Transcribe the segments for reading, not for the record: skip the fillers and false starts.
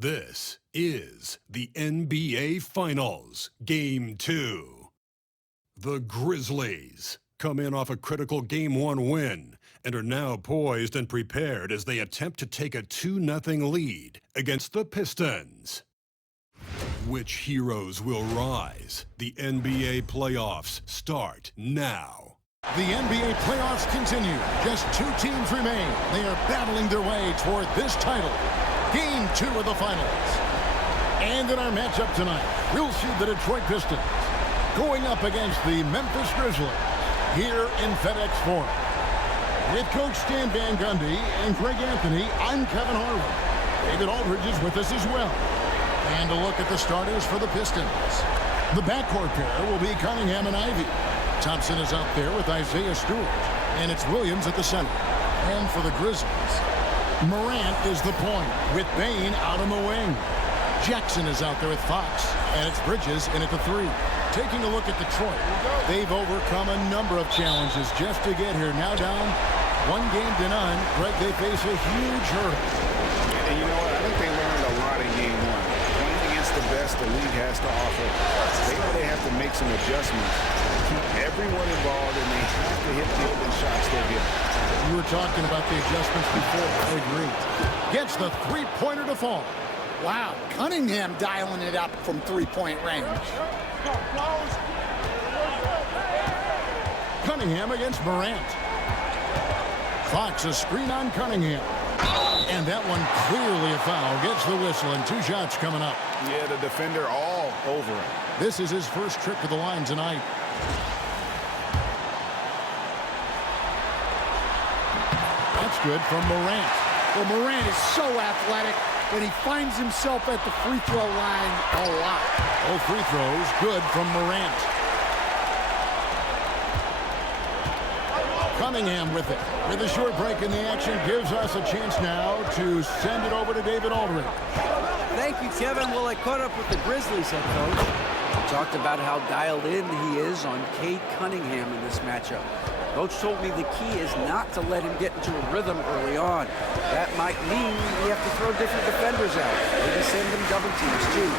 This is the NBA Finals, Game 2. The Grizzlies come in off a critical Game 1 win and are now poised and prepared as they attempt to take a 2-0 lead against the Pistons. Which heroes will rise? The NBA playoffs start now. The NBA playoffs continue. Just two teams remain. They are battling their way toward this title. Game 2 of the finals. And in our matchup tonight, we'll see the Detroit Pistons going up against the Memphis Grizzlies here in FedEx Forum. With Coach Stan Van Gundy and Greg Anthony, I'm Kevin Harlan. David Aldridge is with us as well. And a look at the starters for the Pistons. The backcourt pair will be Cunningham and Ivy. Thompson is out there with Isaiah Stewart. And it's Williams at the center. And for the Grizzlies, Morant is the point with Bane out on the wing. Jackson is out there with Fox. And it's Bridges in at the 3. Taking a look at Detroit, they've overcome a number of challenges just to get here. Now down 1-0. Greg, they face a huge hurdle. And you know what? I think they learned a lot in Game 1. Playing against the best the league has to offer, they know they have to make some adjustments. Keep everyone involved, and they have to hit the open shots they're getting. You were talking about the adjustments before. I agree. Gets the three-pointer to fall. Wow, Cunningham dialing it up from three-point range. Cunningham against Morant. Fox a screen on Cunningham. And that one clearly a foul. Gets the whistle and 2 shots coming up. Yeah, the defender all over him. This is his first trip to the line tonight. That's good from Morant. Well, Morant is so athletic, but he finds himself at the free throw line a lot. Both free throws good from Morant. Cunningham with it. With a short break in the action, gives us a chance now to send it over to David Aldridge. Thank you, Kevin. Well, I caught up with the Grizzlies head coach. Talked about how dialed in he is on Cade Cunningham in this matchup. Coach told me the key is not to let him get into a rhythm early on. That might mean we have to throw different defenders out. Maybe send them double teams, too.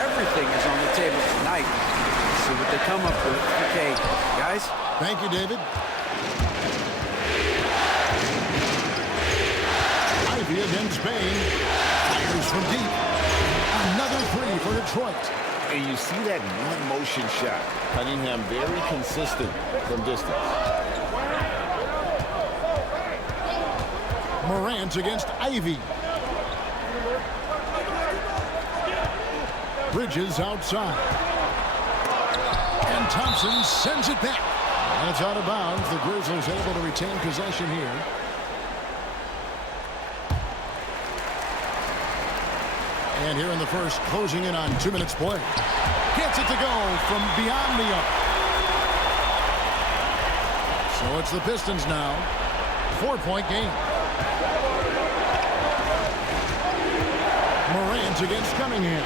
Everything is on the table tonight. Let's see what they come up with. Okay, guys. Thank you, David. Ivy against Bane. Fires from deep. Another 3 for Detroit. And you see that one-motion shot. Cunningham very consistent from distance. Morant against Ivy. Bridges outside. And Thompson sends it back. And it's out of bounds. The Grizzlies able to retain possession here. And here in the first, closing in on 2 minutes play. Gets it to go from beyond the arc. So it's the Pistons now. 4-point game. Morant against Cunningham.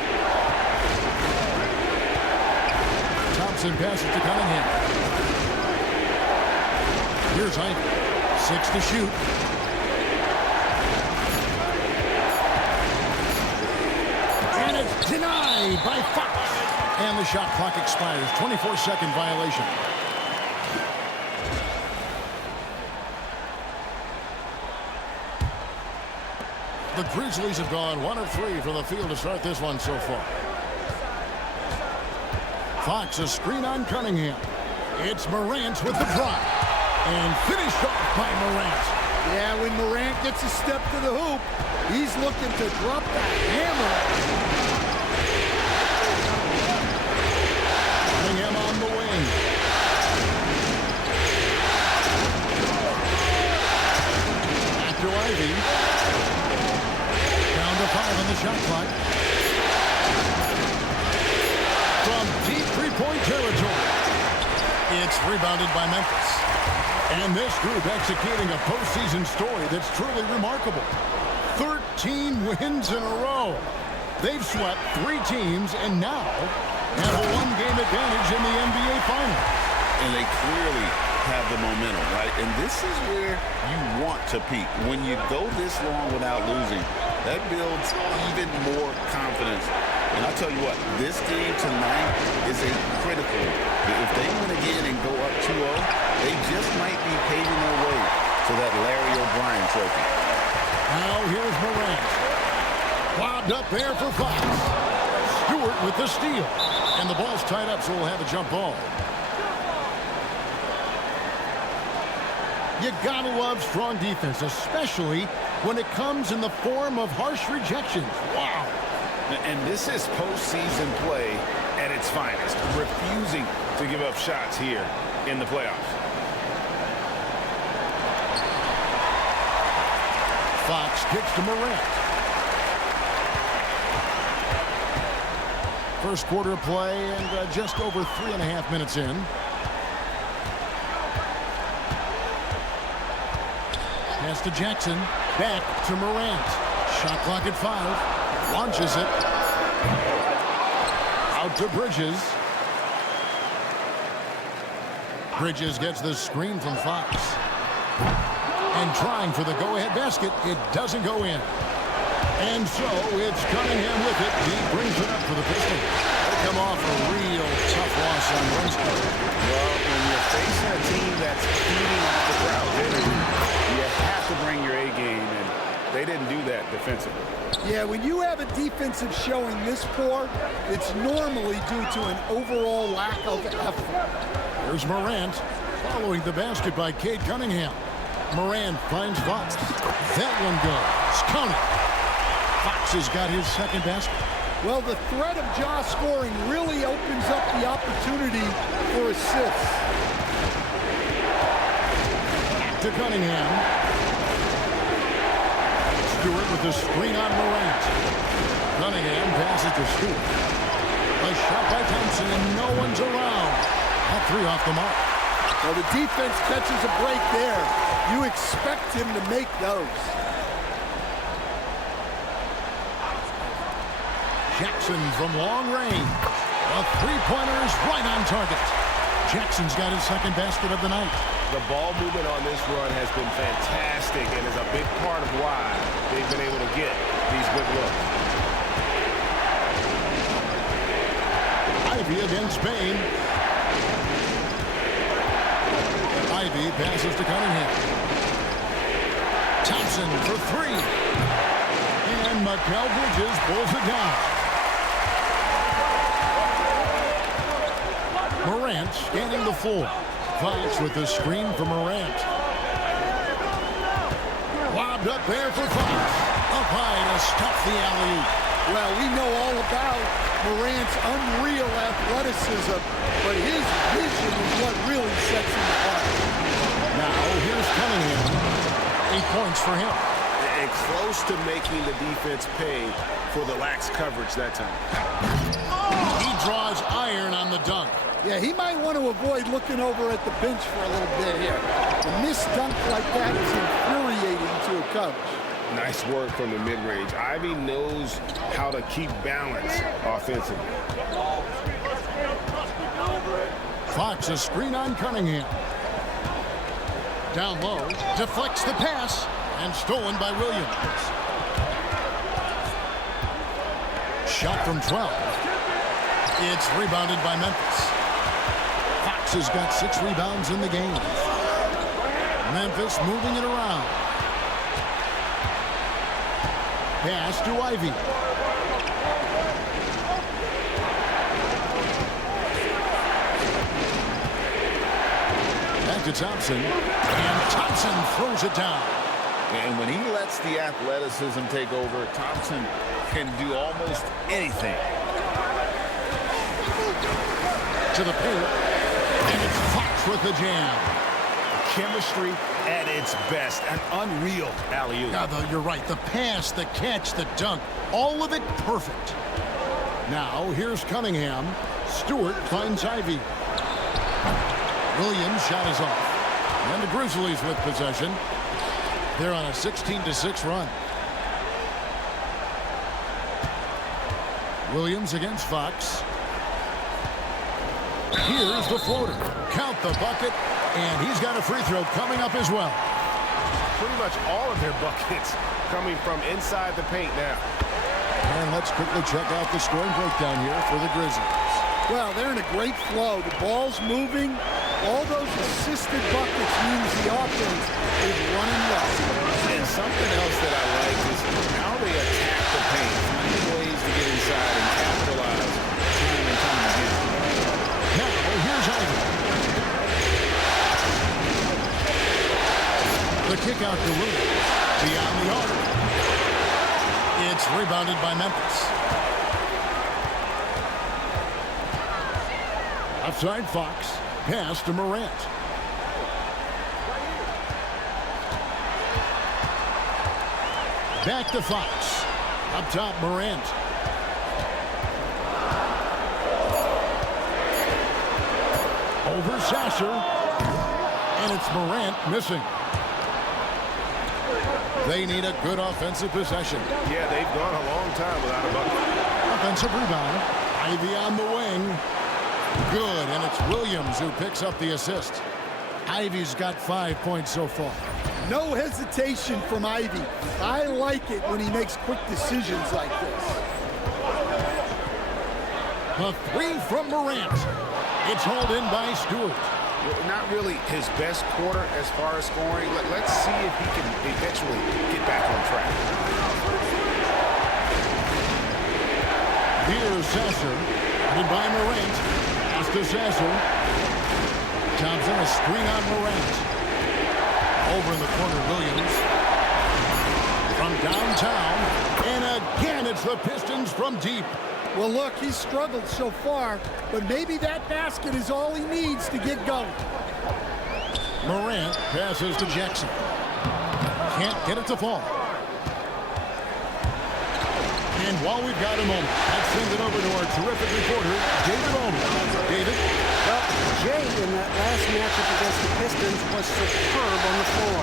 Thompson passes to Cunningham. Here's Ivy. 6 to shoot. And it's denied by Fox. And the shot clock expires. 24-second violation. The Grizzlies have gone 1 of 3 from the field to start this one so far. Fox a screen on Cunningham. It's Morant with the drive. And finished off by Morant. Yeah, when Morant gets a step to the hoop, he's looking to drop that hammer. Cunningham on the wing. Back to Ivy. Down to 5 on the shot clock. From deep three-point territory. It's rebounded by Memphis. And this group executing a postseason story that's truly remarkable. 13 wins in a row. They've swept 3 teams and now have a 1-game advantage in the NBA Finals. And they clearly have the momentum, right? And this is where you want to peak. When you go this long without losing, that builds even more confidence. And I'll tell you what, this game tonight is a critical. If they win again and go up 2-0, they just might be paving their way to that Larry O'Brien trophy. Now here's Morant. Lobbed up there for Fox. Stewart with the steal. And the ball's tied up, so we'll have a jump ball. You gotta love strong defense, especially when it comes in the form of harsh rejections. Wow. And this is postseason play at its finest, refusing to give up shots here in the playoffs. Fox kicks to Morant. First quarter of play and just over 3.5 minutes in. Pass to Jackson. Back to Morant. Shot clock at 5. Launches it. Out to Bridges. Bridges gets the screen from Fox. And trying for the go-ahead basket. It doesn't go in. And so it's Cunningham with it. He brings it up for the Pistons. They come off a real tough loss on Wednesday. Well, when you're facing a team that's feeding off the crowd's energy, you have to bring your A game, and they didn't do that defensively. Yeah, when you have a defensive showing this poor, it's normally due to an overall lack of effort. Here's Morant following the basket by Cade Cunningham. Morant finds Fox. That one goes. Count it. Fox has got his second basket. Well, the threat of Ja scoring really opens up the opportunity for assists. Back to Cunningham. Stewart with the screen on Morant. Cunningham passes to Stewart. A shot by Thompson, and no one's around. That three off the mark. Well, the defense catches a break there. You expect him to make those. Jackson from long range. A three-pointer is right on target. Jackson's got his second basket of the night. The ball movement on this run has been fantastic and is a big part of why they've been able to get these good looks. Ivy against Bain. Ivy passes to Cunningham. Thompson for three. And Mikal Bridges pulls it down. Morant scanning the floor. Fox with the screen for Morant. Lobbed up there for Fox. Up high to stop the alley-oop. Well, we know all about Morant's unreal athleticism, but his vision is what really sets him apart. Now, here's Cunningham. 8 points for him. And close to making the defense pay for the lax coverage that time. He draws iron on the dunk. Yeah, he might want to avoid looking over at the bench for a little bit here. A missed dunk like that is infuriating to a coach. Nice work from the mid-range. Ivy knows how to keep balance offensively. Fox a screen on Cunningham. Down low, deflects the pass, and stolen by Williams. Shot from 12. It's rebounded by Memphis. Fox has got 6 rebounds in the game. Memphis moving it around. Pass to Ivy. Back to Thompson. And Thompson throws it down. And when he lets the athleticism take over, Thompson can do almost anything. To the paint. And it's Fox with the jam. Chemistry at its best. An unreal alley-oop. Yeah, you're right. The pass, the catch, the dunk. All of it perfect. Now, here's Cunningham. Stewart finds Ivy. Williams' shot is off. And the Grizzlies with possession. They're on a 16-6 run. Williams against Fox. Here's the floater. Count the bucket. And he's got a free throw coming up as well. Pretty much all of their buckets coming from inside the paint now. And let's quickly check out the scoring breakdown here for the Grizzlies. Well, they're in a great flow. The ball's moving. All those assisted buckets means the offense is running well. And something else that I like is how they attack the paint, finding ways to get inside and capitalize time and time again. Now, here's Ivy. The kick out to Williams. Beyond the arc. It's rebounded by Memphis. Outside Fox. Pass to Morant. Back to Fox. Up top, Morant. Over Sasser. And it's Morant missing. They need a good offensive possession. Yeah, they've gone a long time without a bucket. Offensive rebound. Ivy on the wing. Good, and it's Williams who picks up the assist. Ivy's got 5 points so far. No hesitation from Ivy. I like it when he makes quick decisions like this. A three from Morant. It's hauled in by Stewart. Not really his best quarter as far as scoring. Let's see if he can eventually get back on track. Here's Sasser. Headed by Morant. Pass to Sasser. Thompson, a screen on Morant. Over in the corner, Williams. From downtown. And again, it's the Pistons from deep. Well, look, he's struggled so far, but maybe that basket is all he needs to get going. Morant passes to Jackson. Can't get it to fall. And while we've got a moment, let's send it over to our terrific reporter, David Allman. David? Well, Jay in that last matchup against the Pistons was superb on the floor.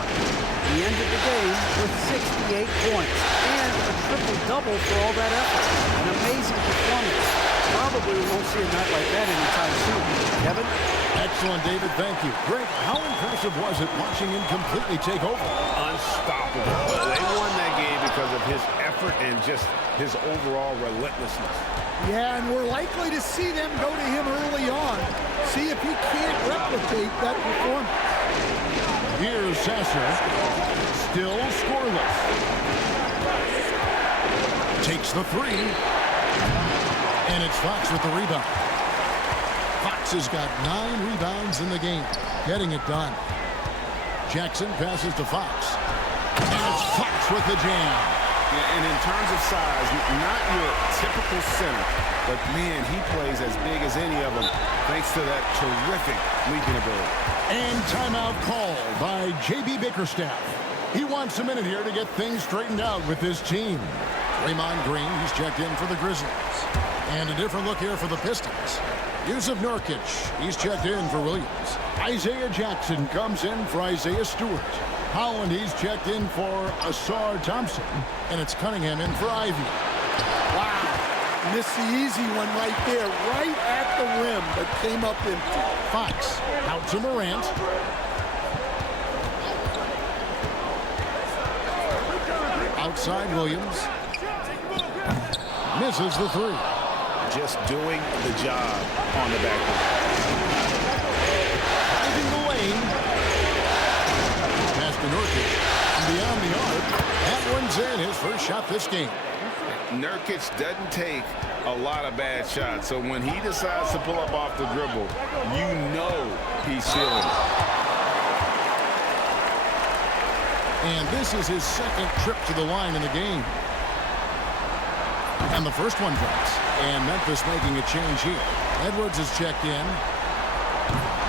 He ended the game with 68 points and a triple-double for all that effort. An amazing performance. Probably we won't see a night like that anytime soon. Kevin? Excellent, David. Thank you. Greg, how impressive was it watching him completely take over? Unstoppable. They won that game because of his effort and just his overall relentlessness. Yeah, and we're likely to see them go to him early on. See if he can't replicate that performance. Here's Sasser. Still scoreless. Takes the three. And it's Fox with the rebound. Fox has got 9 rebounds in the game. Getting it done. Jackson passes to Fox. And it's Fox with the jam. Yeah, and in terms of size, not your typical center, but man, he plays as big as any of them thanks to that terrific leaping ability. And timeout called by J.B. Bickerstaff. He wants a minute here to get things straightened out with his team. Draymond Green, he's checked in for the Grizzlies. And a different look here for the Pistons. Yusuf Nurkic, he's checked in for Williams. Isaiah Jackson comes in for Isaiah Stewart. Holland, he's checked in for Asar Thompson. And it's Cunningham in for Ivy. Wow. Missed the easy one right there, right at the rim, but came up empty. Fox out to Morant. Outside Williams. Misses the three. Just doing the job on the backboard. Driving the lane. Pass to Nurkic. Beyond the arc. That one's in, his first shot this game. Nurkic doesn't take a lot of bad shots, so when he decides to pull up off the dribble, you know he's feeling it. And this is his second trip to the line in the game. And the first one drops. And Memphis making a change here. Edwards is checked in.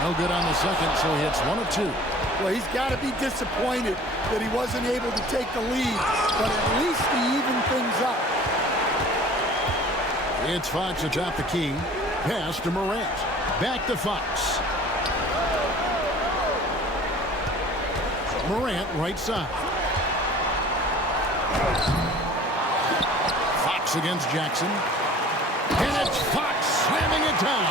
No good on the second, so he hits 1 of 2. Well, he's got to be disappointed that he wasn't able to take the lead, but at least he evened things up. It's Fox atop the key. Pass to Morant. Back to Fox. Morant, right side. Fox against Jackson. And it's Fox slamming it down.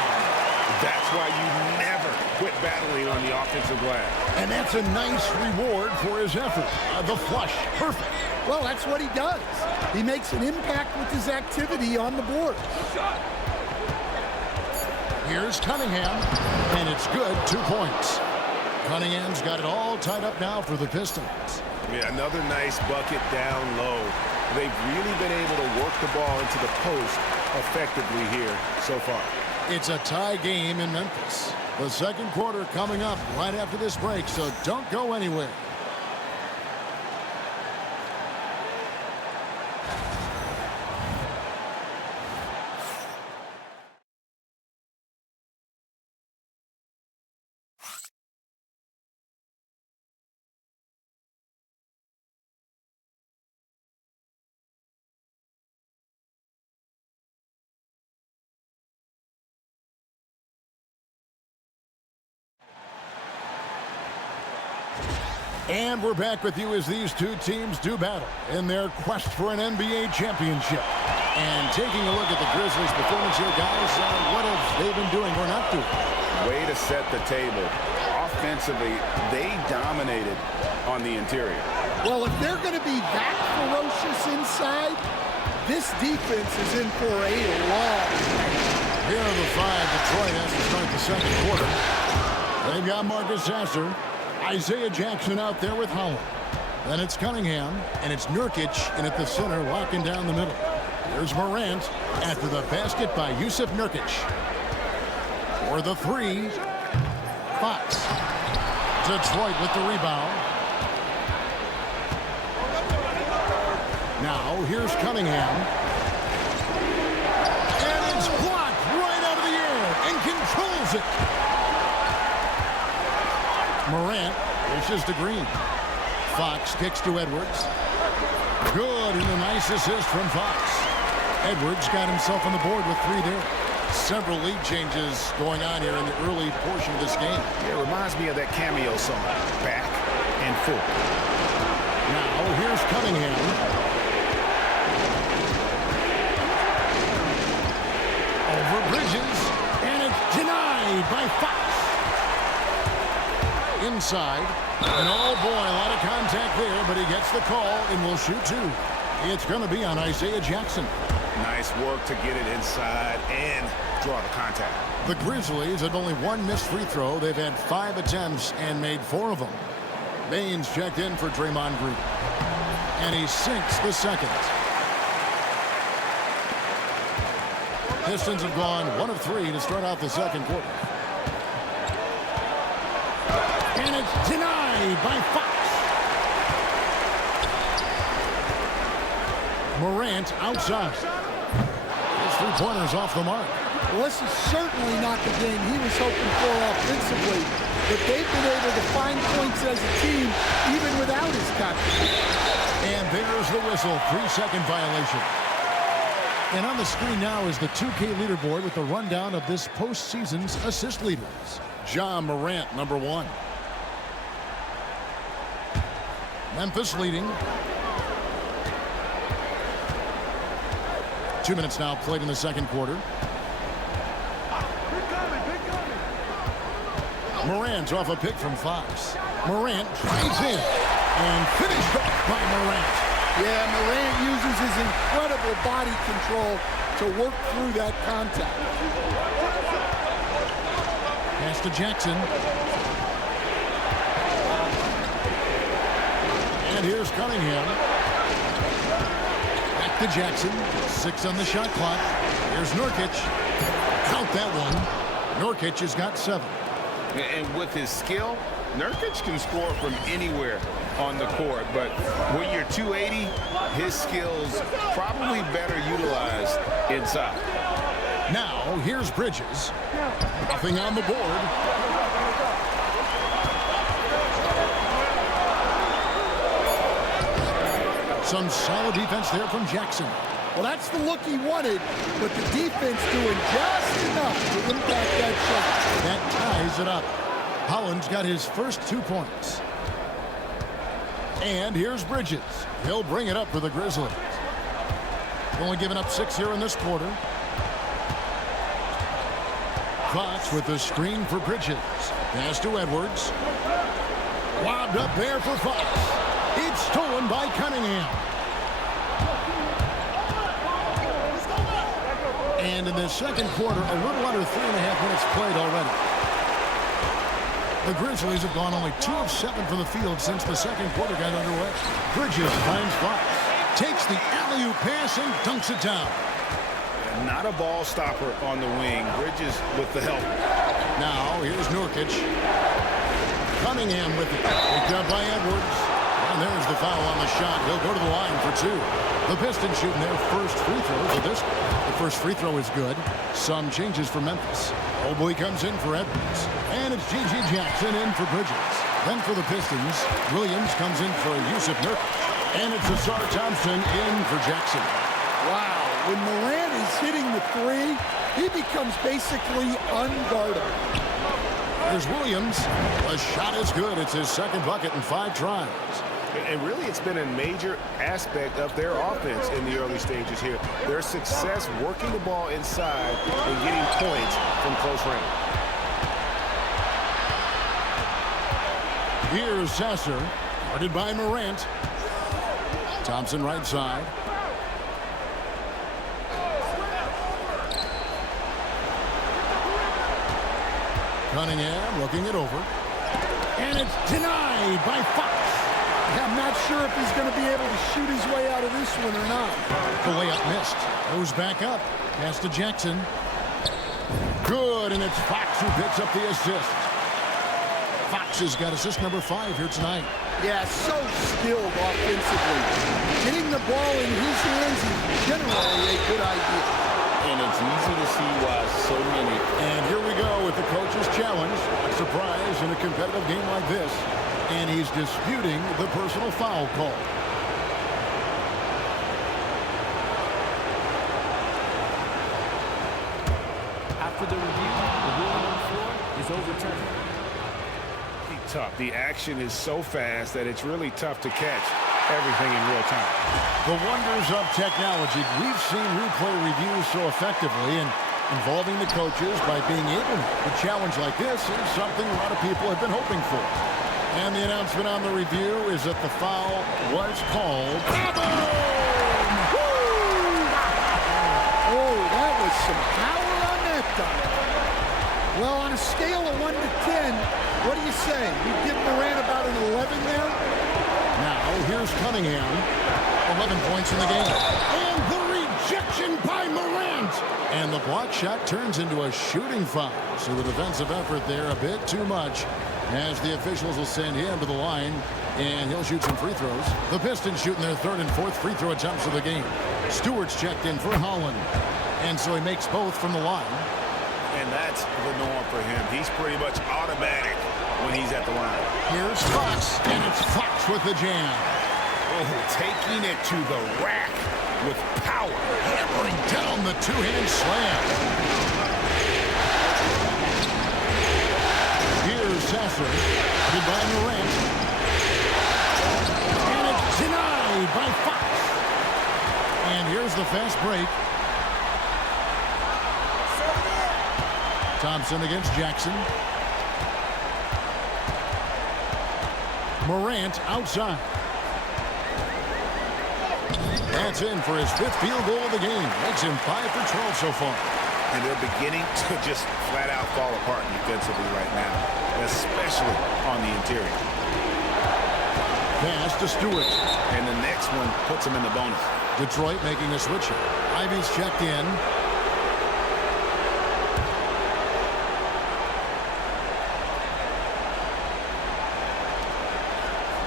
That's why you never quit battling on the offensive glass. And that's a nice reward for his effort. The flush, perfect. Well, that's what he does. He makes an impact with his activity on the board. Here's Cunningham, and it's good, 2 points. Cunningham's got it all tied up now for the Pistons. Yeah, another nice bucket down low. They've really been able to work the ball into the post effectively here so far. It's a tie game in Memphis. The second quarter coming up right after this break, so don't go anywhere. And we're back with you as these two teams do battle in their quest for an NBA championship. And taking a look at the Grizzlies' performance here, guys, what have they been doing or not doing? Way to set the table. Offensively, they dominated on the interior. Well, if they're going to be that ferocious inside, this defense is in for a long night. Here are the five Detroit has to start the second quarter. They've got Marcus Sasser. Isaiah Jackson out there with Holland. Then it's Cunningham, and it's Nurkic in at the center, locking down the middle. Here's Morant after the basket by Yusuf Nurkic. For the three, Fox. Detroit with the rebound. Now, here's Cunningham. And it's blocked right out of the air and controls it. Morant dishes to Green. Fox kicks to Edwards. Good, and a nice assist from Fox. Edwards got himself on the board with three there. Several lead changes going on here in the early portion of this game. It reminds me of that cameo song, Back and Forth. Now, here's Cunningham. Over Bridges, and it's denied by Fox. Inside, and oh boy, a lot of contact there, but he gets the call and will shoot two. It's going to be on Isaiah Jackson. Nice work to get it inside and draw the contact. The Grizzlies have only one missed free throw. They've had 5 attempts and made 4 of them. Baines checked in for Draymond Green, and he sinks the second. Pistons have gone 1 of 3 to start out the second quarter. And it's denied by Fox. Morant outside. His three-pointers off the mark. Well, this is certainly not the game he was hoping for offensively, but they've been able to find points as a team even without his contribution. And there's the whistle, 3-second violation. And on the screen now is the 2K leaderboard with the rundown of this postseason's assist leaders. Ja Morant, number 1. Memphis leading. 2 minutes now played in the second quarter. Morant off a pick from Fox. Morant drives in and finished off by Morant. Yeah, Morant uses his incredible body control to work through that contact. Pass to Jackson. And here's Cunningham. Back to Jackson. 6 on the shot clock. Here's Nurkic. Count that one. Nurkic has got 7. And with his skill, Nurkic can score from anywhere on the court. But when you're 280, his skills probably better utilized inside. Now, here's Bridges. Nothing on the board. Some solid defense there from Jackson. Well, that's the look he wanted, but the defense doing just enough to impact that shot. That ties it up. Holland's got his first 2 points. And here's Bridges. He'll bring it up for the Grizzlies. Only giving up 6 here in this quarter. Fox with the screen for Bridges. Pass to Edwards. Lobbed up there for Fox. It's stolen by Cunningham. And in the second quarter, a little under 3.5 minutes played already. The Grizzlies have gone only 2 of 7 from the field since the second quarter got underway. Bridges finds Fox. Takes the alley-oop pass and dunks it down. Not a ball stopper on the wing. Bridges with the help. Now, here's Nurkic. Cunningham with it. Picked up by Edwards. And there's the foul on the shot. He'll go to the line for 2. The Pistons shooting their first free throw for this. The first free throw is good. Some changes for Memphis. Oboy comes in for Edwards. And it's G.G. Jackson in for Bridges. Then for the Pistons, Williams comes in for Yusuf Nurkic. And it's Asar Thompson in for Jackson. Wow. When Morant is hitting the 3, he becomes basically unguardable. There's Williams. The shot is good. It's his second bucket in 5 tries. And really, it's been a major aspect of their offense in the early stages here. Their success working the ball inside and getting points from close range. Here's Sasser, guarded by Morant. Thompson right side. Cunningham looking it over. And it's denied by Fox. I'm not sure if he's going to be able to shoot his way out of this one or not. The layup missed. Goes back up. Pass to Jackson. Good, and it's Fox who picks up the assist. Fox has got assist number 5 here tonight. Yeah, so skilled offensively. Getting the ball in his hands is generally a good idea. And it's easy to see why so many. And here we go with the coach's challenge. A surprise in a competitive game like this. And he's disputing the personal foul call. After the review, the ruling on the floor is overturned. Tough. The action is so fast that it's really tough to catch everything in real time. The wonders of technology. We've seen replay reviews so effectively, and involving the coaches by being able to challenge like this is something a lot of people have been hoping for. And the announcement on the review is that the foul was called. Oh, that was some power on that dunk. Well, on a scale of 1 to 10, what do you say? You give Morant about an 11 there? Now, here's Cunningham. 11 points in the game. And the rejection by Morant. And the block shot turns into a shooting foul. So the defensive effort there a bit too much, as the officials will send him to the line, and he'll shoot some free throws. The Pistons shooting their 3rd and 4th free throw attempts of the game. Stewart's checked in for Holland, and so he makes both from the line. And that's the norm for him. He's pretty much automatic when he's at the line. Here's Fox, and it's Fox with the jam. Oh, taking it to the rack with power. Hammering down the 2-hand slam. Here's Sasser, headed by Morant. And it's denied by Fox. And here's the fast break. Thompson against Jackson. Morant outside. That's in for his 5th field goal of the game. Makes him 5 for 12 so far. And they're beginning to just flat out fall apart defensively right now, especially on the interior. Pass to Stewart. And the next one puts him in the bonus. Detroit making a switch here. Ivy's checked in.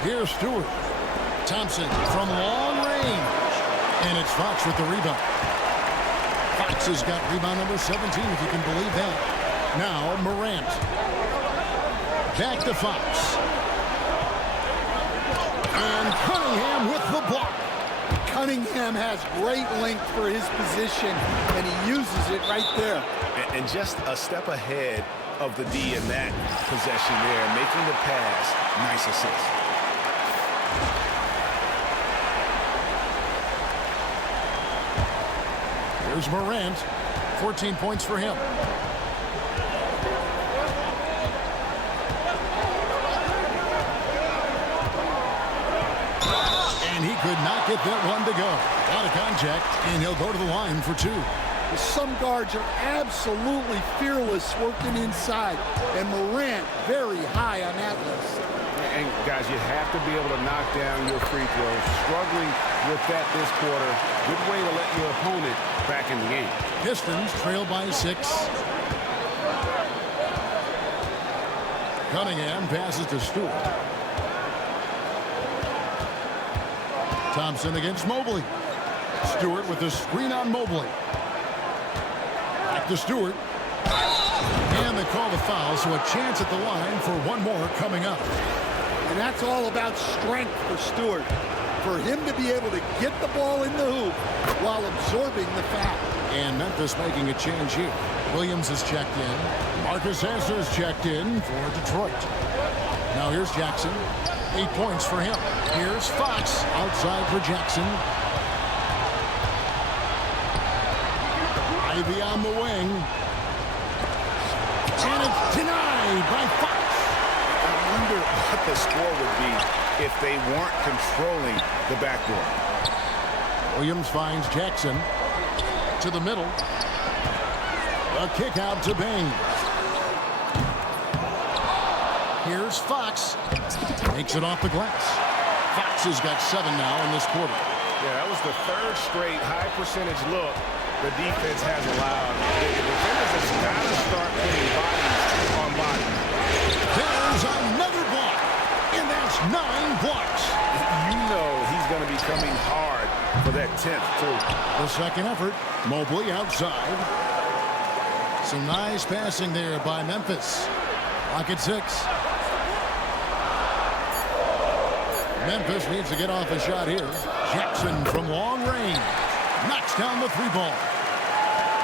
Here's Stewart. Thompson from long range. And it's Fox with the rebound. Fox has got rebound number 17, if you can believe that. Now Morant. Back to Fox. And Cunningham with the block. Cunningham has great length for his position, and he uses it right there. And just a step ahead of the D in that possession there, making the pass. Nice assist. Here's Morant. 14 points for him. And he could not get that one to go. Out of contact, and he'll go to the line for two. Some guards are absolutely fearless working inside, and Morant very high on that list. And, guys, you have to be able to knock down your free throws. Struggling with that this quarter. Good way to let your opponent back in the game. Pistons trail by 6. Cunningham passes to Stewart. Thompson against Mobley. Stewart with the screen on Mobley. Back to Stewart. And they call the foul, so a chance at the line for one more coming up. And that's all about strength for Stewart. For him to be able to get the ball in the hoop while absorbing the foul. And Memphis making a change here. Williams is checked in. Marcus Sasser's checked in for Detroit. Now here's Jackson. 8 points for him. Here's Fox outside for Jackson. Ivy on the wing. And it's denied by Fox. I wonder what the score would be if they weren't controlling the backboard. Williams finds Jackson to the middle. A kick out to Bain. Here's Fox. Makes it off the glass. Fox has got 7 now in this quarter. Yeah, that was the third straight high percentage look the defense has allowed. The defenders have got to start putting bodies on bodies. There's another block, and that's 9 blocks. You know he's going to be coming hard for that 10th, too. The second effort, Mobley outside. Some nice passing there by Memphis. Clock at 6. Memphis needs to get off a shot here. Jackson from long range knocks down the 3 ball.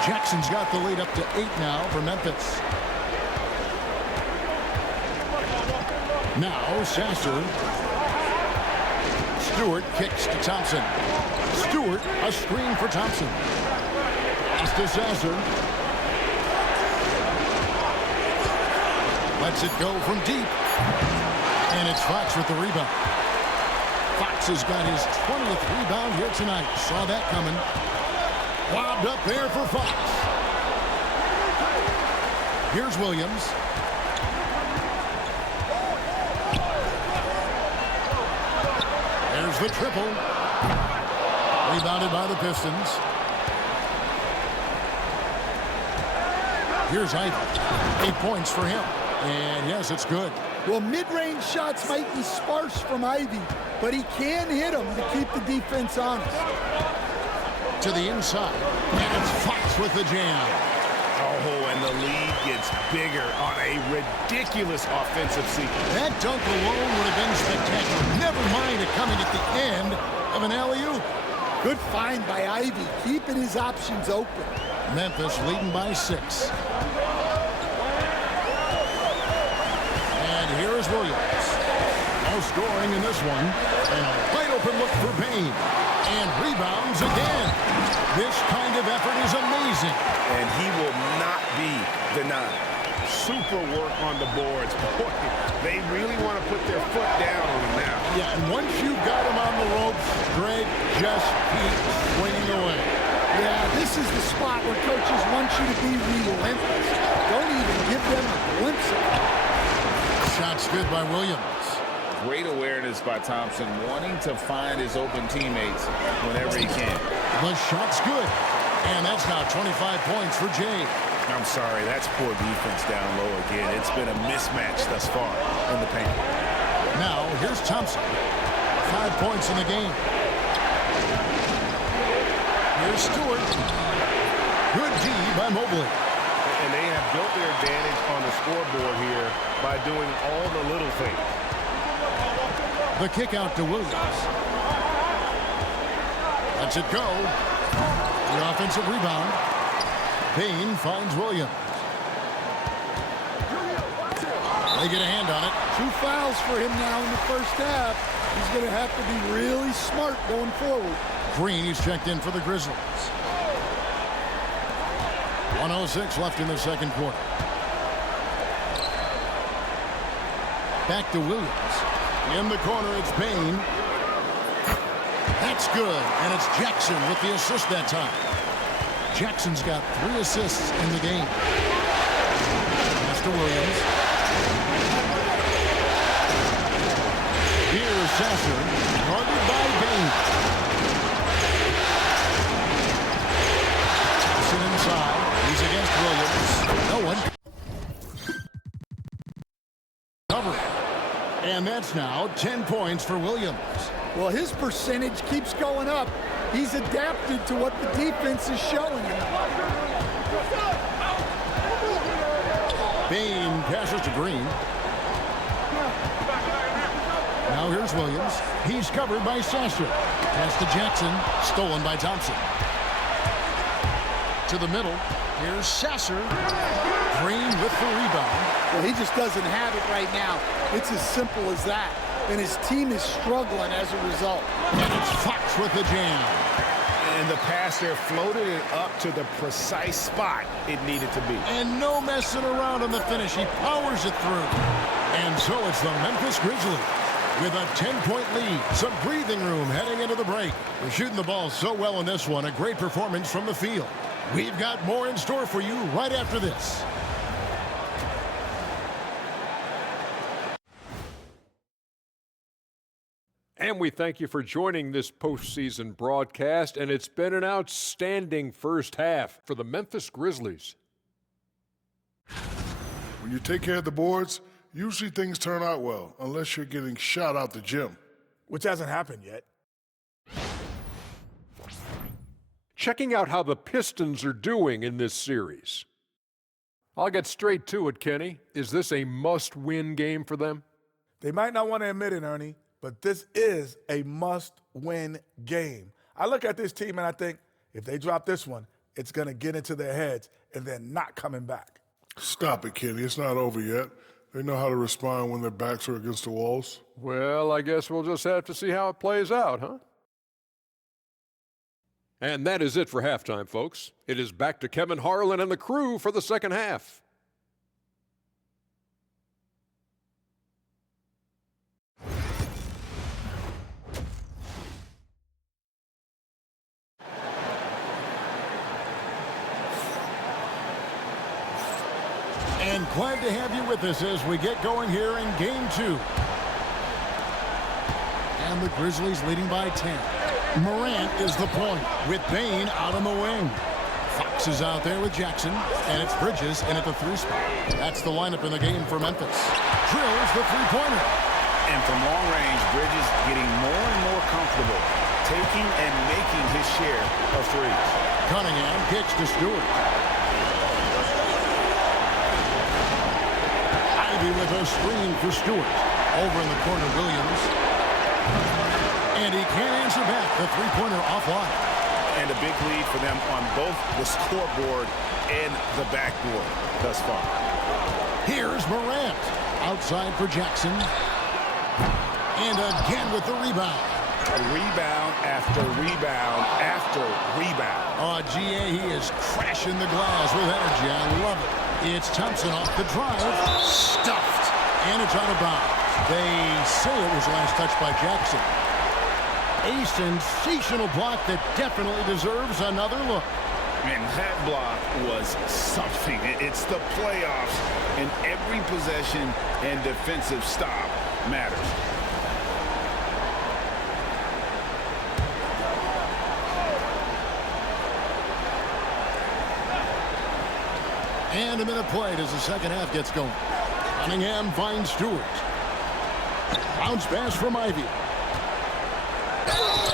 Jackson's got the lead up to 8 now for Memphis. Now Sasser. Stewart kicks to Thompson. Stewart, a screen for Thompson. Pass to Sasser. Lets it go from deep. And it's Fox with the rebound. Fox has got his 20th rebound here tonight. Saw that coming. Lobbed up there for Fox. Here's Williams. There's the triple. Rebounded by the Pistons. Here's Ivy. 8 points for him. And yes, it's good. Well, mid-range shots might be sparse from Ivy, but he can hit them to keep the defense honest. To the inside. And it's Fox with the jam. Oh, and the lead gets bigger on a ridiculous offensive sequence. That dunk alone would have been spectacular. Never mind it coming at the end of an alley-oop. Good find by Ivy, keeping his options open. Memphis leading by 6. And here's Williams. No scoring in this one. And a wide open look for Bain. And rebounds again. This kind of effort is amazing. And he will not be denied. Super work on the boards. Boy, they really want to put their foot down on him now. Yeah, and once you've got him on the ropes, Greg, just keep swinging away. Yeah, this is the spot where coaches want you to be relentless. Don't even give them a glimpse of it. Shot's good by Williams. Great awareness by Thompson, wanting to find his open teammates whenever he can. The shot's good. And that's now 25 points for Jay. I'm sorry, that's poor defense down low again. It's been a mismatch thus far in the paint. Now, here's Thompson. 5 points in the game. Here's Stewart. Good D by Mobley. And they have built their advantage on the scoreboard here by doing all the little things. The kick out to Williams. Lets it go. The offensive rebound. Bain finds Williams. They get a hand on it. 2 fouls for him now in the first half. He's going to have to be really smart going forward. Green is checked in for the Grizzlies. 1:06 left in the second quarter. Back to Williams. In the corner, it's Bain. That's good, and it's Jackson with the assist that time. Jackson's got 3 assists in the game. Pass to Williams. Here's Sasser, guarded by Bain. Jackson inside. He's against Williams. No one. Cover. And that's now 10 points for Williams. Well, his percentage keeps going up. He's adapted to what the defense is showing him. Bain passes to Green. Now here's Williams. He's covered by Sasser. Pass to Jackson. Stolen by Thompson. To the middle. Here's Sasser. Green with the rebound. Well, he just doesn't have it right now. It's as simple as that. And his team is struggling as a result. And it's Fox with the jam. And the pass there floated it up to the precise spot it needed to be. And no messing around on the finish. He powers it through. And so it's the Memphis Grizzlies with a 10-point lead. Some breathing room heading into the break. They're shooting the ball so well in this one. A great performance from the field. We've got more in store for you right after this. And we thank you for joining this postseason broadcast, and it's been an outstanding first half for the Memphis Grizzlies. When you take care of the boards, usually things turn out well, unless you're getting shot out the gym. Which hasn't happened yet. Checking out how the Pistons are doing in this series. I'll get straight to it, Kenny. Is this a must-win game for them? They might not want to admit it, Ernie, but this is a must-win game. I look at this team and I think if they drop this one, it's going to get into their heads and they're not coming back. Stop it, Kenny. It's not over yet. They know how to respond when their backs are against the walls. Well, I guess we'll just have to see how it plays out, huh? And that is it for halftime, folks. It is back to Kevin Harlan and the crew for the second half. And glad to have you with us as we get going here in Game 2. And the Grizzlies leading by 10. Morant is the point with Bain out on the wing. Fox is out there with Jackson, and it's Bridges in at the 3 spot. That's the lineup in the game for Memphis. Drills the three-pointer. And from long range, Bridges getting more and more comfortable, taking and making his share of threes. Cunningham kicks to Stewart. With a screen for Stewart. Over in the corner, Williams. And he can't answer back. The three-pointer offline. And a big lead for them on both the scoreboard and the backboard thus far. Here's Morant. Outside for Jackson. And again with the rebound. Rebound after rebound after rebound. Oh, GA, he is crashing the glass with energy. I love it. It's Thompson off the drive. Stuffed. And it's out of bounds. They say it was last touched by Jackson. A sensational block that definitely deserves another look. And that block was something. It's the playoffs, and every possession and defensive stop matters. And a minute played as the second half gets going. Cunningham finds Stewart. Bounce pass from Ivy.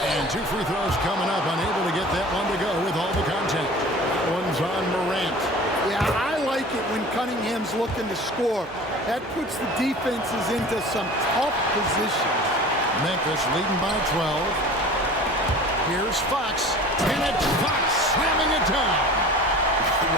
And 2 free throws coming up. Unable to get that one to go with all the content. That one's on Morant. Yeah, I like it when Cunningham's looking to score. That puts the defenses into some tough positions. Memphis leading by 12. Here's Fox. And it's Fox slamming it down.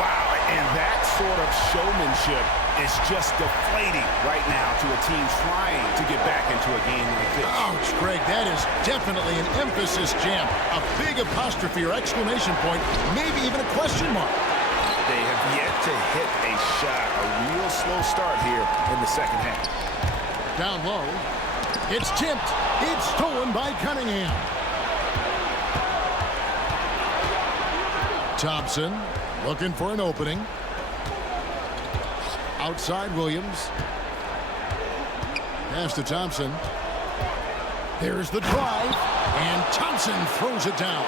Wow. And that sort of showmanship is just deflating right now to a team trying to get back into a game like this. Ouch, Greg, that is definitely an emphasis jam. A big apostrophe or exclamation point, maybe even a question mark. They have yet to hit a shot. A real slow start here in the second half. Down low. It's tipped. It's stolen by Cunningham. Thompson looking for an opening. Outside Williams. Pass to Thompson. There's the drive, and Thompson throws it down.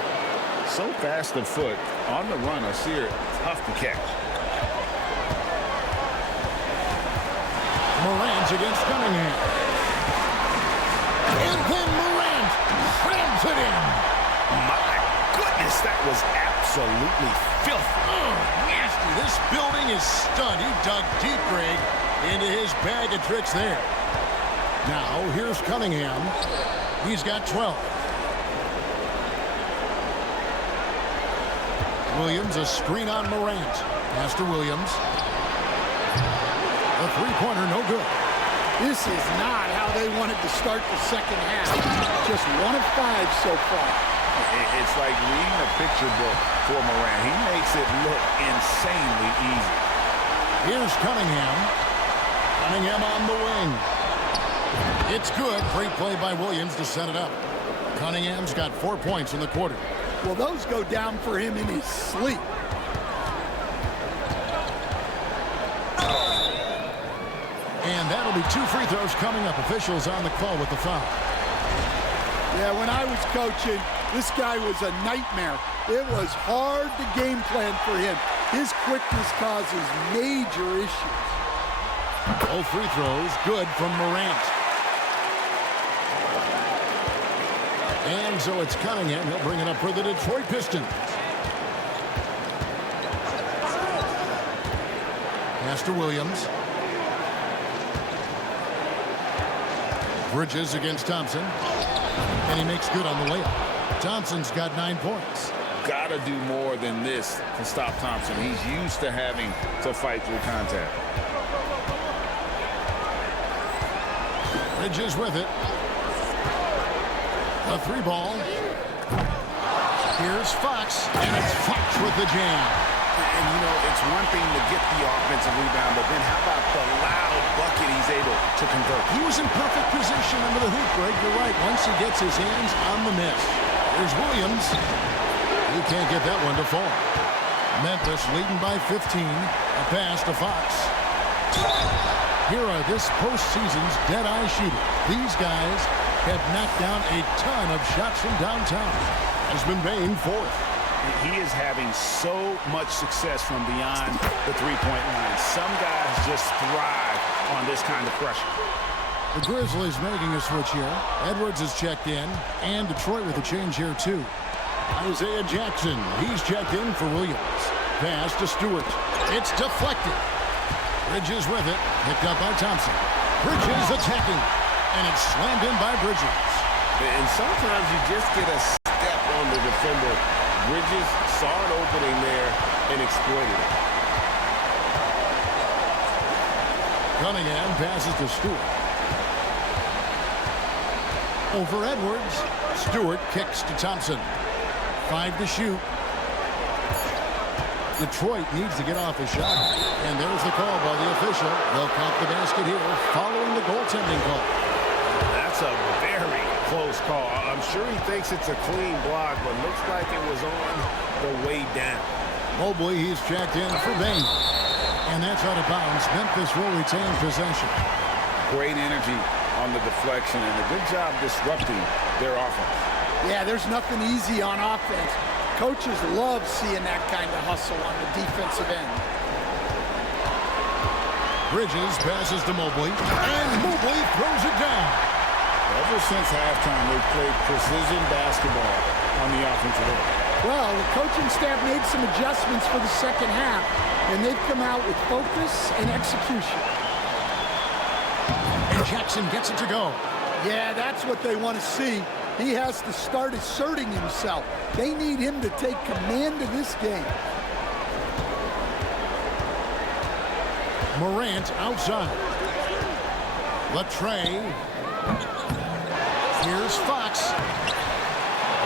So fast of foot on the run. Sear, tough to catch. Morant against Cunningham. And then Morant slams it in. My goodness, that was absolutely filthy. Nasty. This building is stunned. He dug deep, Greg, into his bag of tricks there. Now, here's Cunningham. He's got 12. Williams, a screen on Morant. Pass to Williams. A three-pointer, no good. This is not how they wanted to start the second half. Just 1 of 5 so far. It's like reading a picture book for Morant. He makes it look insanely easy. Here's Cunningham. Cunningham on the wing. It's good. Great play by Williams to set it up. Cunningham's got 4 points in the quarter. Well, those go down for him in his sleep. And that'll be 2 free throws coming up. Officials on the call with the foul. Yeah, when I was coaching, this guy was a nightmare. It was hard to game plan for him. His quickness causes major issues. Both free throws good from Morant. And so it's Cunningham. He'll bring it up for the Detroit Pistons. Pass to Williams. Bridges against Thompson. And he makes good on the layup. Thompson's got 9 points. Got to do more than this to stop Thompson. He's used to having to fight through contact. Bridges with it. A 3-ball. Here's Fox, and it's Fox with the jam. And, you know, it's one thing to get the offensive rebound, but then how about the loud bucket he's able to convert? He was in perfect position under the hoop, Greg. You're right. Once he gets his hands on the miss. Here's Williams. He can't get that one to fall. Memphis leading by 15. A pass to Fox. Here are this postseason's dead-eye shooters. These guys have knocked down a ton of shots from downtown. Has been Bain fourth. He is having so much success from beyond the three-point line. Some guys just thrive on this kind of pressure. The Grizzlies making a switch here. Edwards is checked in, and Detroit with a change here too. Isaiah Jackson, he's checked in for Williams. Pass to Stewart. It's deflected. Bridges with it, picked up by Thompson. Bridges attacking, and it's slammed in by Bridges. And sometimes you just get a step on the defender. Bridges saw an opening there and exploited it. Cunningham passes to Stewart. Over Edwards. Stewart kicks to Thompson. 5 to shoot. Detroit needs to get off a shot. And there's the call by the official. They'll count the basket here following the goaltending call. That's a very close call. I'm sure he thinks it's a clean block, but looks like it was on the way down. Mobley, he's checked in for Bain. And that's out of bounds. Memphis will retain possession. Great energy on the deflection and a good job disrupting their offense. Yeah, there's nothing easy on offense. Coaches love seeing that kind of hustle on the defensive end. Bridges passes to Mobley, and Mobley throws it down. Ever since halftime, they've played precision basketball on the offensive end. Well, the coaching staff made some adjustments for the second half, and they've come out with focus and execution. And Jackson gets it to go. Yeah, that's what they want to see. He has to start asserting himself. They need him to take command of this game. Morant outside. Latrey. Here's Fox.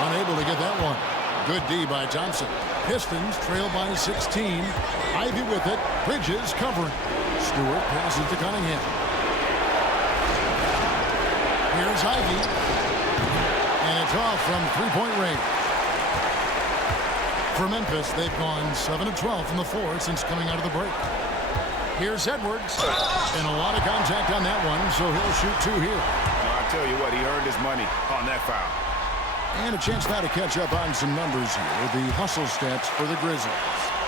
Unable to get that one. Good D by Johnson. Pistons trail by 16. Ivy with it. Bridges covering. Stewart passes to Cunningham. Here's Ivy. And it's off from three-point range. For Memphis, they've gone 7 of 12 from the floor since coming out of the break. Here's Edwards. And a lot of contact on that one, so he'll shoot 2 here. I tell you what, he earned his money on that foul. And a chance now to catch up on some numbers here. The hustle stats for the Grizzlies.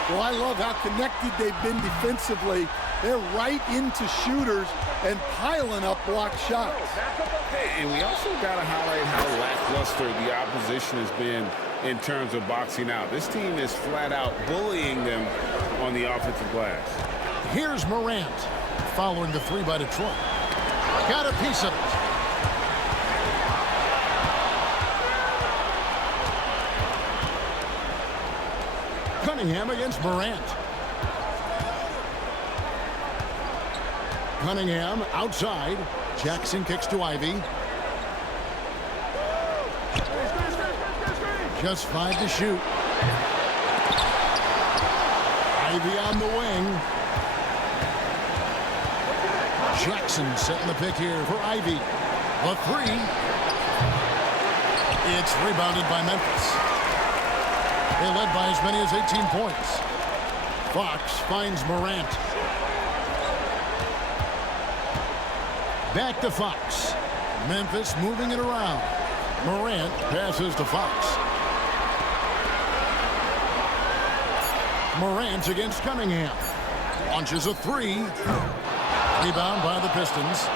Well, I love how connected they've been defensively. They're right into shooters and piling up block shots. And we also got to highlight how lackluster the opposition has been in terms of boxing out. This team is flat out bullying them on the offensive glass. Here's Morant following the 3 by Detroit. Got a piece of it. Cunningham against Morant. Cunningham outside. Jackson kicks to Ivy. Just 5 to shoot. Ivy on the wing. Jackson setting the pick here for Ivy. A 3. It's rebounded by Memphis. They led by as many as 18 points. Fox finds Morant. Back to Fox. Memphis moving it around. Morant passes to Fox. Morant against Cunningham. Launches a 3. Rebound by the Pistons.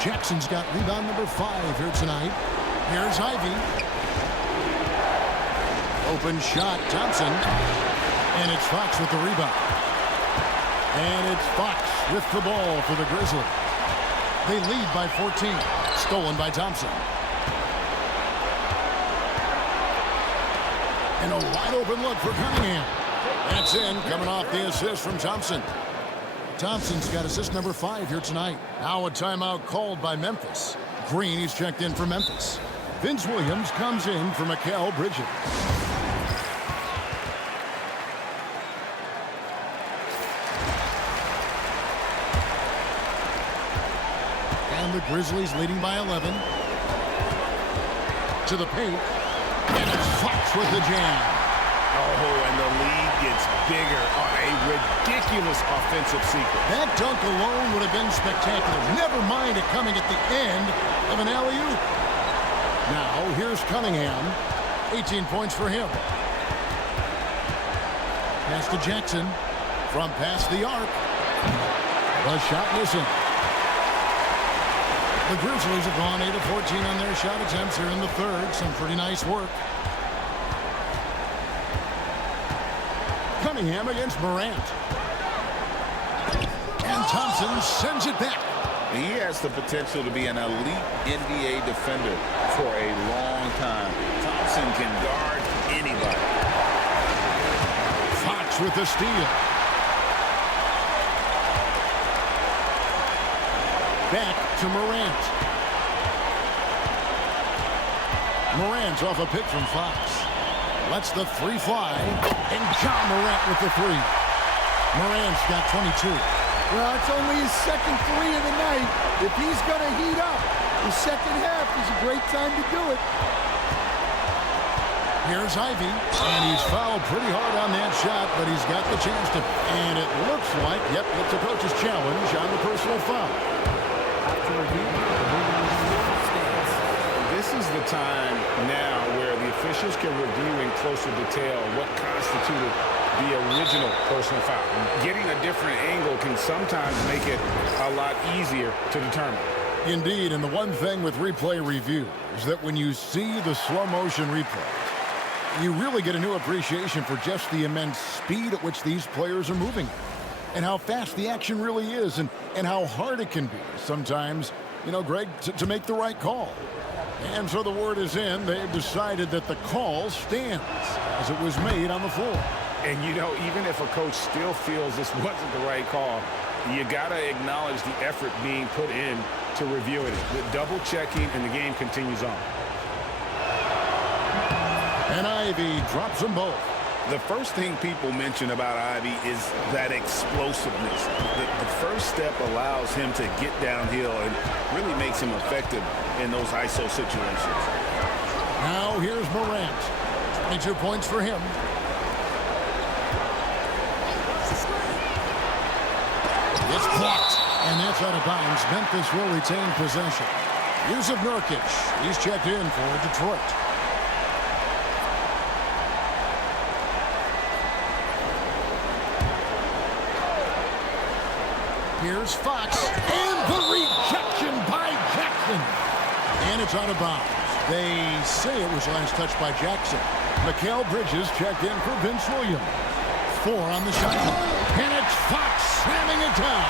Jackson's got rebound number 5 here tonight. Here's Ivy. Open shot, Thompson. And it's Fox with the rebound. And it's Fox with the ball for the Grizzlies. They lead by 14. Stolen by Thompson. And a wide open look for Cunningham. That's in, coming off the assist from Thompson. Thompson's got assist number 5 here tonight. Now a timeout called by Memphis. Green, he's checked in for Memphis. Vince Williams comes in for Mikal Bridges. And the Grizzlies leading by 11. To the paint. And it's Fox with the jam. Oh, and the lead gets bigger on a ridiculous offensive sequence. That dunk alone would have been spectacular. Never mind it coming at the end of an alley-oop. Now, here's Cunningham. 18 points for him. Pass to Jackson. From past the arc. The shot missing. The Grizzlies have gone 8 of 14 on their shot attempts here in the third. Some pretty nice work. Cunningham against Morant. And Thompson sends it back. He has the potential to be an elite NBA defender for a long time. Thompson can guard anybody. Fox with the steal. Back to Morant. Morant's off a pick from Fox. Lets the 3 fly. And John Morant with the 3. Morant's got 22. Well, it's only his second 3 of the night. If he's going to heat up, the second half is a great time to do it. Here's Ivy. And he's fouled pretty hard on that shot, but he's got the chance to. And it looks like, yep, it's a coach's challenge on the personal foul. After review, this is the time now where the officials can review in closer detail what constituted the original personal foul. Getting a different angle can sometimes make it a lot easier to determine. Indeed, and the one thing with replay review is that when you see the slow motion replay, you really get a new appreciation for just the immense speed at which these players are moving and how fast the action really is and how hard it can be sometimes, you know, Greg, to make the right call. And so the word is in. They've decided that the call stands as it was made on the floor. And, you know, even if a coach still feels this wasn't the right call, you got to acknowledge the effort being put in to reviewing it. With double checking, and the game continues on. And Ivy drops them both. The first thing people mention about Ivy is that explosiveness. The first step allows him to get downhill and really makes him effective in those ISO situations. Now here's Morant. 22 points for him. It's blocked, and that's out of bounds. Memphis will retain possession. Use of Nurkic. He's checked in for Detroit. Here's Fox, and the rejection by Jackson. And it's out of bounds. They say it was last touched by Jackson. Mikal Bridges checked in for Vince Williams. 4 on the shot clock. And it's Fox slamming it down.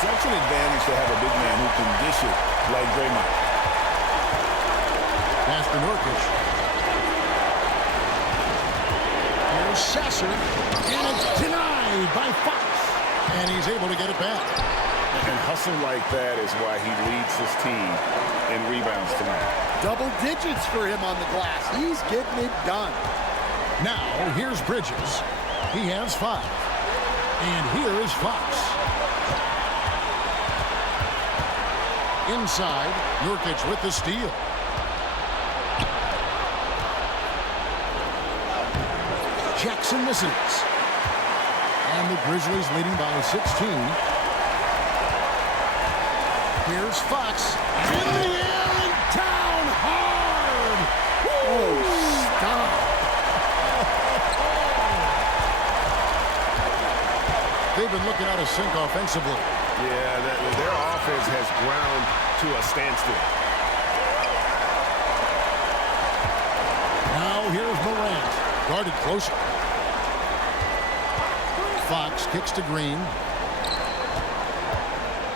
Such an advantage to have a big man who can dish it like Draymond. Pass to Nurkic. Here's Sasser. And it's denied by Fox. And he's able to get it back. And hustle like that is why he leads his team in rebounds tonight. Double digits for him on the glass. He's getting it done. Now, here's Bridges. He has 5. And here is Fox. Inside, Nurkic with the steal. Jackson misses. And the Grizzlies leading by 16. Here's Fox. In the air and down hard. Oh, stop. They've been looking out of sync offensively. Yeah, their offense has ground to a standstill. Now here's Morant. Guarded closer. Fox kicks to Green.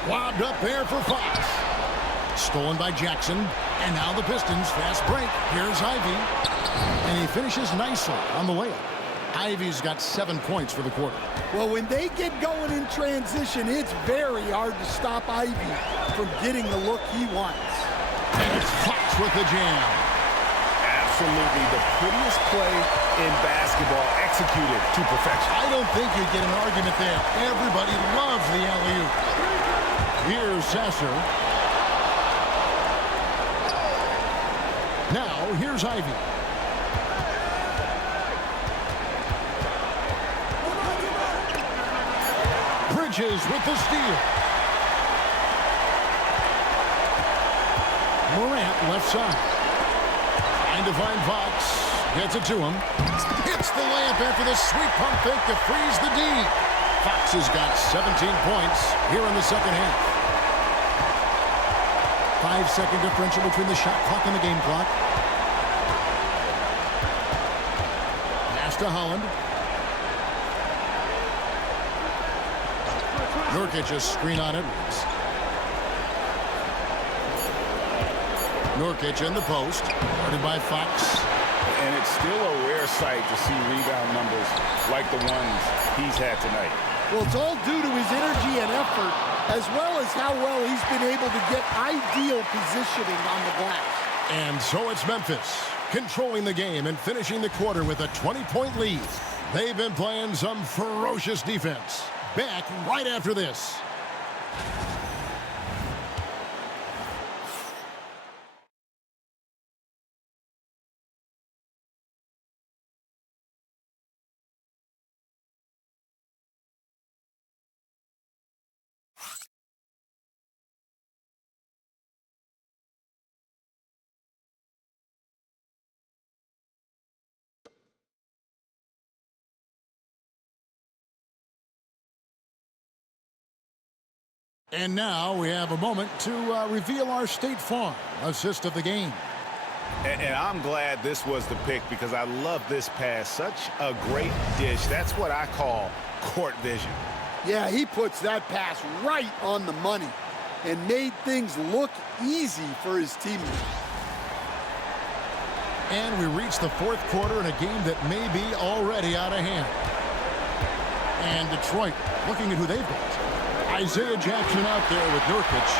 Wobbed up there for Fox. Stolen by Jackson. And now the Pistons fast break. Here's Ivy. And he finishes nicely on the layup. Ivy's got 7 points for the quarter. Well, when they get going in transition, it's very hard to stop Ivy from getting the look he wants. And it's Fox with the jam. Absolutely the prettiest play in basketball, executed to perfection. I don't think you get an argument there. Everybody loves the alley-oop. Here's Sasser. Now, here's Ivy. Bridges with the steal. Morant left side. Trying to find Fox. Gets it to him. Hits the layup after the sweet pump fake to freeze the D. Fox has got 17 points here in the second half. 5-second differential between the shot clock and the game clock. Pass to Holland. Nurkic just screen on Edwards. Nurkic in the post. Guarded by Fox. And it's still a rare sight to see rebound numbers like the ones he's had tonight. Well, it's all due to his energy and effort, as well as how well he's been able to get ideal positioning on the glass. And so it's Memphis, controlling the game and finishing the quarter with a 20-point lead. They've been playing some ferocious defense. Back right after this. And now we have a moment to reveal our State Farm assist of the game. And I'm glad this was the pick because I love this pass. Such a great dish. That's what I call court vision. Yeah, he puts that pass right on the money and made things look easy for his teammates. And we reach the fourth quarter in a game that may be already out of hand. And Detroit looking at who they've got. Isaiah Jackson out there with Nurkic.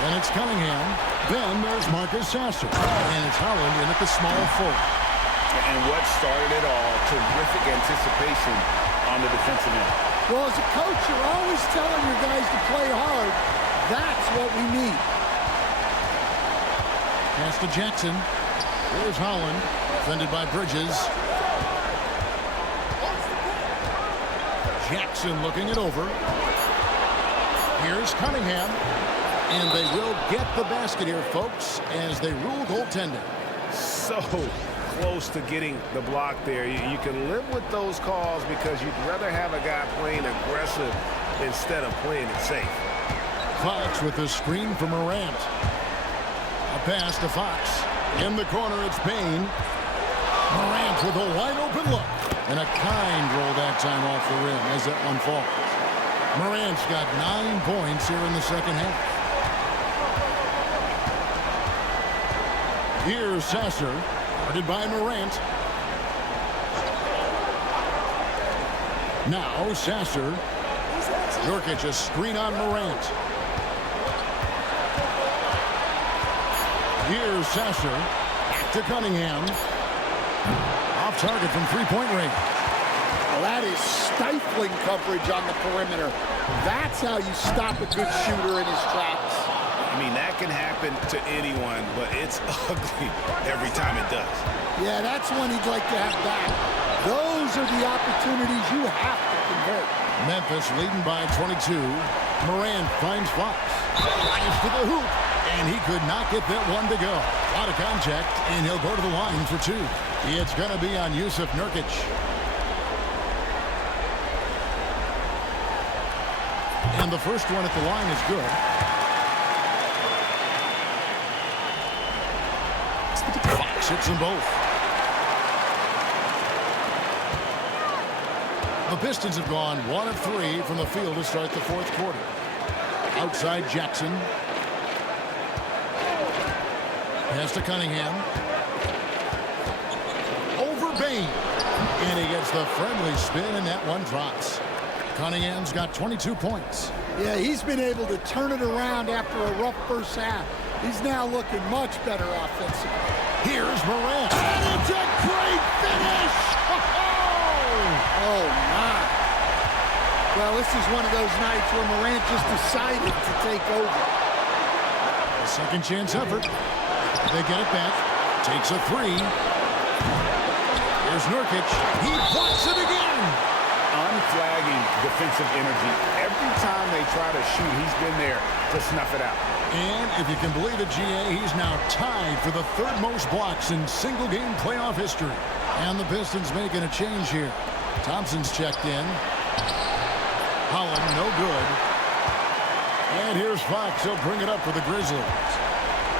Then it's Cunningham. Then there's Marcus Sasser. And it's Holland in at the small forward. And what started it all, terrific anticipation on the defensive end. Well, as a coach, you're always telling your guys to play hard. That's what we need. Pass to Jackson. Here's Holland, defended by Bridges. Jackson looking it over. Here's Cunningham. And they will get the basket here, folks, as they rule goaltending. So close to getting the block there. You can live with those calls because you'd rather have a guy playing aggressive instead of playing it safe. Fox with a screen from Morant. A pass to Fox. In the corner, it's Payne. Morant with a wide-open look. And a kind roll that time off the rim as that one falls. Morant's got 9 points here in the second half. Here's Sasser, guarded by Morant. Now Sasser. Nurkic a screen on Morant. Here's Sasser. Back to Cunningham. Off target from three-point range. Well, that is stifling coverage on the perimeter. That's how you stop a good shooter in his tracks. I mean, that can happen to anyone, but it's ugly every time it does. Yeah, that's one he'd like to have back. Those are the opportunities you have to convert. Memphis leading by 22. Morant finds Fox. Drives to the hoop, and he could not get that one to go. Out of contact, and he'll go to the line for 2. It's going to be on Yusuf Nurkic. And the first one at the line is good. Fox hits them both. The Pistons have gone 1 of 3 from the field to start the fourth quarter. Outside Jackson. Pass to Cunningham. Over Bain. And he gets the friendly spin, and that one drops. Cunningham's got 22 points. Yeah, he's been able to turn it around after a rough first half. He's now looking much better offensively. Here's Morant. And it's a great finish! Oh, my. Well, this is one of those nights where Morant just decided to take over. A second chance effort. They get it back. Takes a 3. Here's Nurkic. He blocks it again. Unflagging defensive energy. Every time they try to shoot, he's been there to snuff it out. And if you can believe it, GA, he's now tied for the 3rd most blocks in single-game playoff history. And the Pistons making a change here. Thompson's checked in. Holland, no good. And here's Fox. He'll bring it up for the Grizzlies.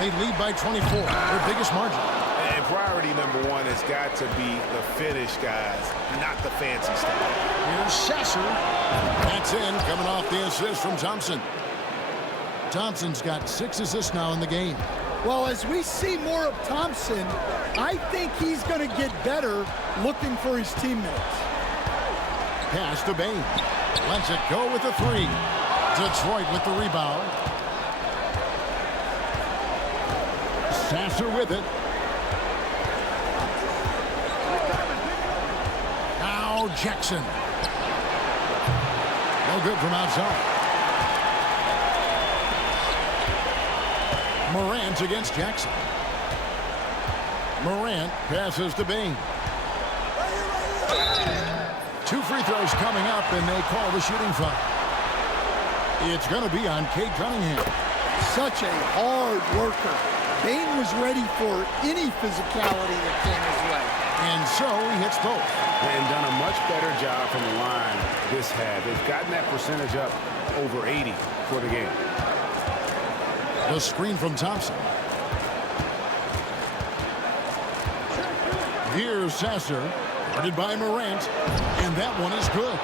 They lead by 24, their biggest margin. And priority number 1 has got to be the finish, guys, not the fancy stuff. Here's Sasser. That's in, coming off the assist from Thompson. Thompson's got 6 assists now in the game. Well, as we see more of Thompson, I think he's going to get better looking for his teammates. Pass to Bain. Lets it go with a 3. Detroit with the rebound. Sasser with it. Now Jackson. No good from outside. Morant against Jackson. Morant passes to Bain. 2 free throws coming up, and they call the shooting foul. It's going to be on Cade Cunningham. Such a hard worker. Bain was ready for any physicality that came his way. And so he hits both. And done a much better job from the line this half. They've gotten that percentage up over 80 for the game. The screen from Thompson. Here's Sasser, guarded by Morant, and that one is good.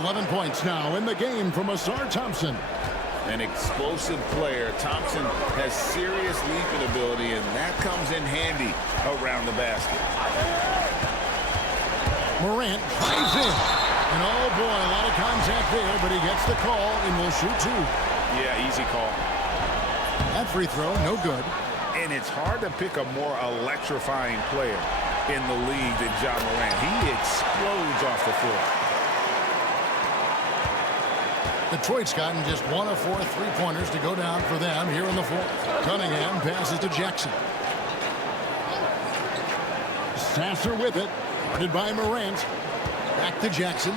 11 points now in the game from Asar Thompson. An explosive player. Thompson has serious leaping ability, and that comes in handy around the basket. Morant drives in. And oh boy, a lot of contact there, but he gets the call and will shoot 2. Yeah, easy call. That free throw, no good. And it's hard to pick a more electrifying player in the league than Ja Morant. He explodes off the floor. Detroit's gotten just 1 of 4 3-pointers to go down for them here in the fourth. Cunningham passes to Jackson. Sasser with it, guarded by Morant. Back to Jackson.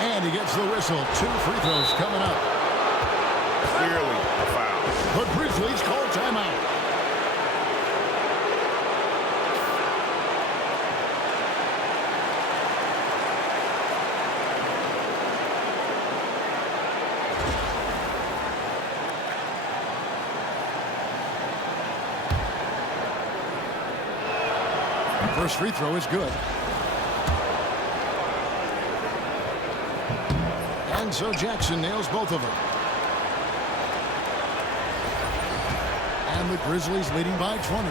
And he gets the whistle. 2 free throws coming up. Clearly a foul. The Grizzlies call timeout. First free throw is good. And so Jackson nails both of them. And the Grizzlies leading by 20.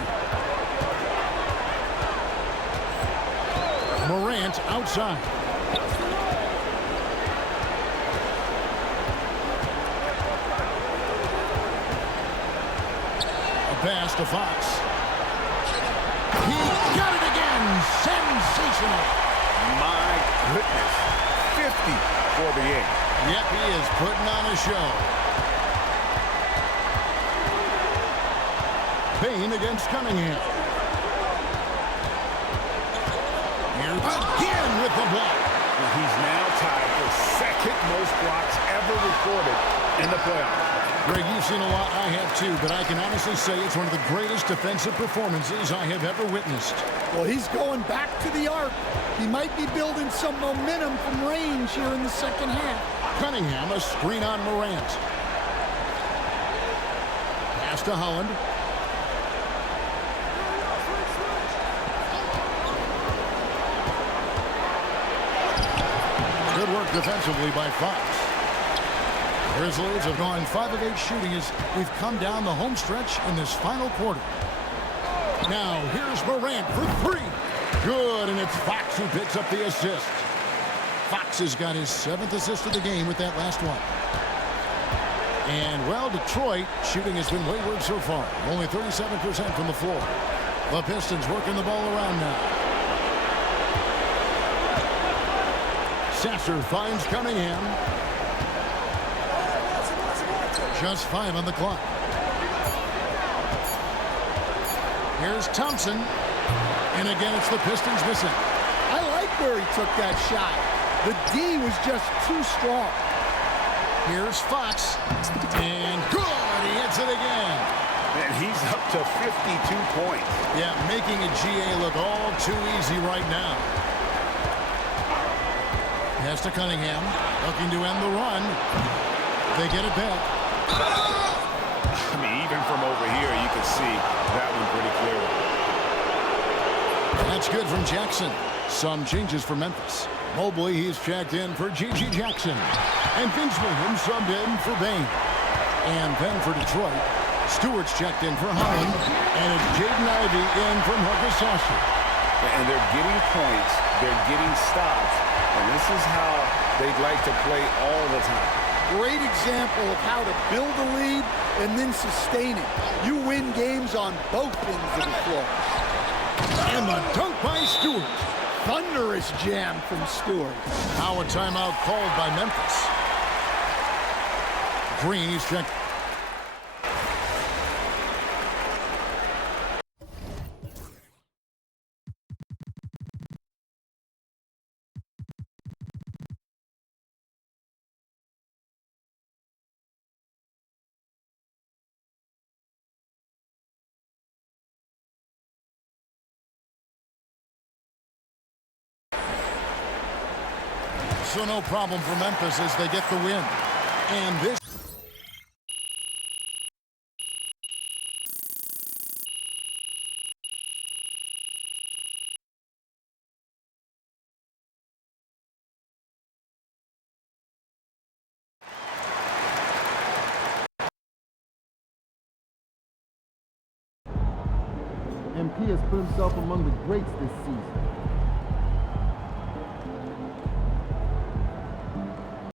Morant outside. A pass to Fox. He got it again. Sensational. My goodness. 50 for the game. Yep, he is putting on a show. Payne against Cunningham. Here again with the block. Well, he's now tied for second most blocks ever recorded in the playoffs. Greg, you've seen a lot. I have too, but I can honestly say it's one of the greatest defensive performances I have ever witnessed. Well, he's going back to the arc. He might be building some momentum from range here in the second half. Cunningham, a screen on Morant. Pass to Holland. Good work defensively by Fox. Grizzlies have gone 5 of 8 shooting as we've come down the home stretch in this final quarter. Now, here's Morant for 3. Good, and it's Fox who picks up the assist. Fox has got his 7th assist of the game with that last one. And, well, Detroit shooting has been wayward so far. Only 37% from the floor. The Pistons working the ball around now. Sasser finds Cunningham. Just 5 on the clock. Here's Thompson. And again, it's the Pistons missing. I like where he took that shot. The D was just too strong. Here's Fox. And good! He hits it again. And he's up to 52 points. Yeah, making a GA look all too easy right now. Pass to Cunningham. Looking to end the run. They get it back. I mean, even from over here, you can see that one pretty clearly. That's good from Jackson. Some changes for Memphis. Mobley, he's checked in for G.G. Jackson. And Vince Williams subbed in for Bain. And then for Detroit, Stewart's checked in for Holland. And it's Jaden Ivey in for Marcus Sasser. And they're getting points. They're getting stops. And this is how they'd like to play all the time. Great example of how to build a lead and then sustain it. You win games on both ends of the floor. And the dunk by Stewart. Thunderous jam from Stewart. Now a timeout called by Memphis. Green is checked. So no problem for Memphis as they get the win. And this... MP has put himself among the greats this season.